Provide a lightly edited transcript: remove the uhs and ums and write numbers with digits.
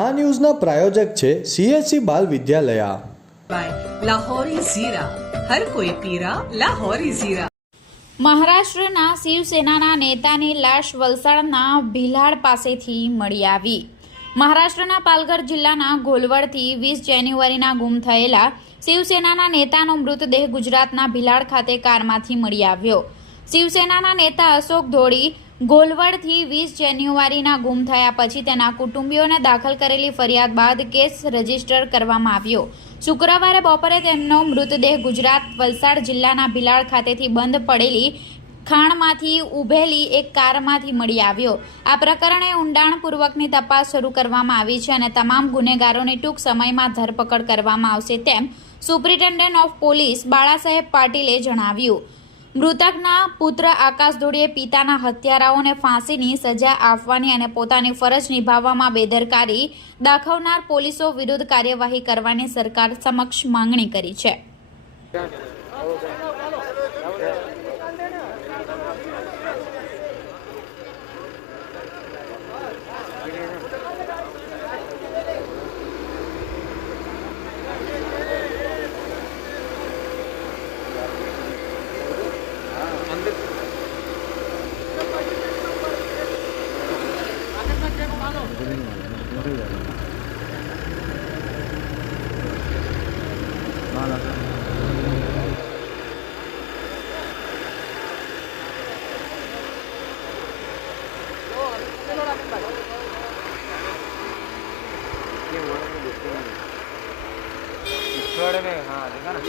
આ ન્યૂઝના પ્રાયોજક છે CSC બાલ વિદ્યાલયા. લાહોરી ઝીરા, હર કોઈ પીરા લાહોરી ઝીરા. મહારાષ્ટ્રના શિવસેનાના નેતાની લાશ વલસાડના ભીલાડ પાસેથી મળી આવી. મહારાષ્ટ્રના પાલઘર જિલ્લાના ઘોલવડથી 20 જાન્યુઆરીના ગુમ થયેલા શિવસેનાના નેતાનો મૃતદેહ ગુજરાતના ભીલાડ ખાતે કારમાંથી મળી આવ્યો. શિવસેનાના નેતા અશોક ધોળી ઘોલવડથી 20 જાન્યુઆરીના ગુમ થયા પછી તેના કુટુંબીઓને દાખલ કરેલી ફરિયાદ બાદ કેસ રજીસ્ટર કરવામાં આવ્યો. શુક્રવારે બપોરે તેમનો મૃતદેહ ગુજરાત વલસાડ જિલ્લાના ભીલાડ ખાતેથી બંધ પડેલી ખાણમાંથી ઉભેલી એક કારમાંથી મળી આવ્યો. આ પ્રકરણે ઊંડાણપૂર્વકની તપાસ શરૂ કરવામાં આવી છે અને તમામ ગુનેગારોની ટૂંક સમયમાં ધરપકડ કરવામાં આવશે તેમ સુપ્રિન્ટેન્ડન્ટ ઓફ પોલીસ બાળાસાહેબ પાટીલે જણાવ્યું. મૃતકના પુત્ર આકાશ ધોળીએ પિતાના હત્યારાઓને ફાંસીની સજા આપવાની અને પોતાની ફરજ નિભાવવામાં બેદરકારી દાખવનાર પોલીસો વિરુદ્ધ કાર્યવાહી કરવાની સરકાર સમક્ષ માંગણી કરી છે. छोड़ में हाँ देखा ना